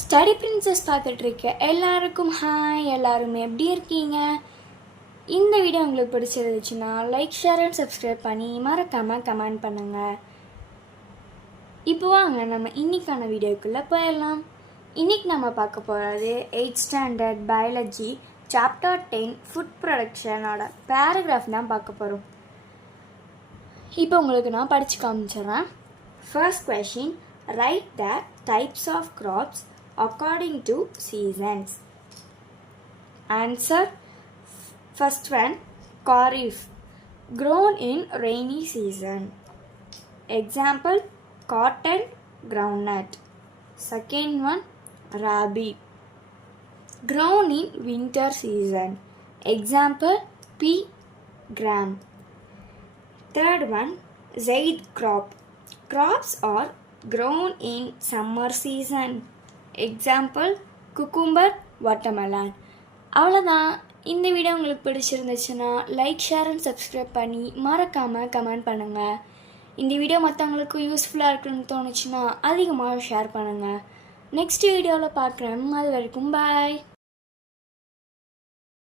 Study princess பார்த்துட்ருக்க எல்லாருக்கும் hi. எல்லாருமே எப்படி இருக்கீங்க? இந்த வீடியோ உங்களுக்கு பிடிச்சிருந்துச்சுன்னா லைக், ஷேர் அண்ட் சப்ஸ்கிரைப் பண்ணி மறக்காமல் கமெண்ட் பண்ணுங்கள். இப்போ வாங்க நம்ம இன்றைக்கான வீடியோக்குள்ளே போயிடலாம். இன்றைக்கி நம்ம பார்க்க போகிறது 8th standard biology chapter 10 food ப்ரொடக்ஷனோட பேராகிராஃப் தான் பார்க்க போகிறோம். இப்போ உங்களுக்கு நான் படித்து காமிச்சிடுறேன். First question, right the types of crops according to seasons. Answer. First one, Kharif, grown in rainy season. Example, cotton, groundnut. Second one, Rabi, grown in winter season. Example, pea, gram. Third one, Zaid crop, crops are grown in summer season. Example, cucumber, watermelon. அவ்வளோதான். இந்த video உங்களுக்கு பிடிச்சிருந்துச்சுன்னா like, share and subscribe பண்ணி மறக்காமல் comment பண்ணுங்கள். இந்த video மற்றவங்களுக்கு யூஸ்ஃபுல்லாக இருக்குன்னு தோணுச்சுன்னா அதிகமாக ஷேர் பண்ணுங்கள். நெக்ஸ்ட் வீடியோவில் பார்க்குறேன். அது வரைக்கும் பாய்.